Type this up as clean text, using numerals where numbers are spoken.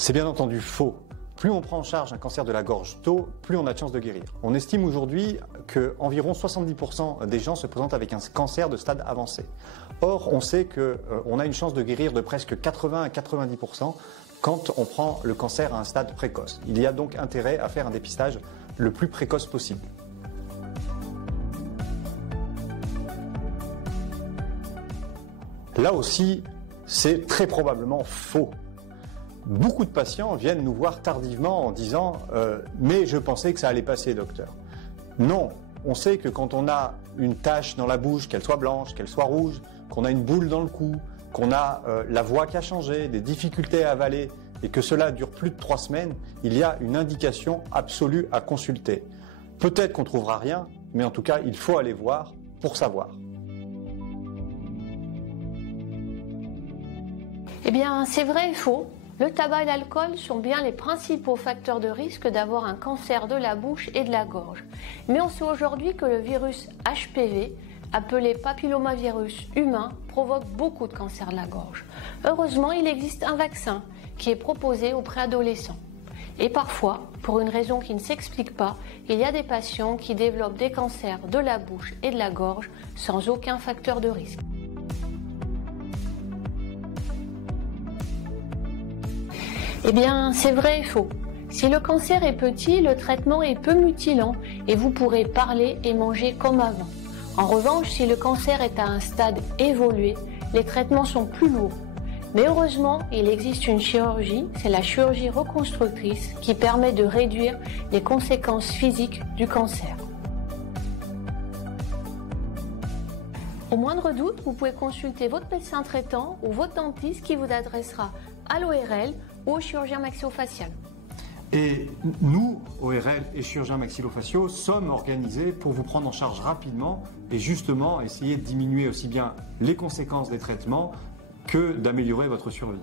C'est bien entendu faux. Plus on prend en charge un cancer de la gorge tôt, plus on a de chances de guérir. On estime aujourd'hui qu'environ 70% des gens se présentent avec un cancer de stade avancé. Or, on sait qu'on a une chance de guérir de presque 80 à 90% quand on prend le cancer à un stade précoce. Il y a donc intérêt à faire un dépistage le plus précoce possible. Là aussi, c'est très probablement faux. Beaucoup de patients viennent nous voir tardivement en disant « mais je pensais que ça allait passer, docteur ». Non, on sait que quand on a une tache dans la bouche, qu'elle soit blanche, qu'elle soit rouge, qu'on a une boule dans le cou, qu'on a la voix qui a changé, des difficultés à avaler et que cela dure plus de 3 semaines, il y a une indication absolue à consulter. Peut-être qu'on ne trouvera rien, mais en tout cas, il faut aller voir pour savoir. Eh bien, c'est vrai et faux. Le tabac et l'alcool sont bien les principaux facteurs de risque d'avoir un cancer de la bouche et de la gorge. Mais on sait aujourd'hui que le virus HPV, appelé papillomavirus humain, provoque beaucoup de cancers de la gorge. Heureusement, il existe un vaccin qui est proposé aux préadolescents. Et parfois, pour une raison qui ne s'explique pas, il y a des patients qui développent des cancers de la bouche et de la gorge sans aucun facteur de risque. Eh bien, c'est vrai et faux. Si le cancer est petit, le traitement est peu mutilant et vous pourrez parler et manger comme avant. En revanche, si le cancer est à un stade évolué, les traitements sont plus lourds. Mais heureusement, il existe une chirurgie, c'est la chirurgie reconstructrice, qui permet de réduire les conséquences physiques du cancer. Au moindre doute, vous pouvez consulter votre médecin traitant ou votre dentiste qui vous adressera à l'ORL ou au chirurgien maxillofacial. Et nous, ORL et chirurgiens maxillofaciaux, sommes organisés pour vous prendre en charge rapidement et justement essayer de diminuer aussi bien les conséquences des traitements que d'améliorer votre survie.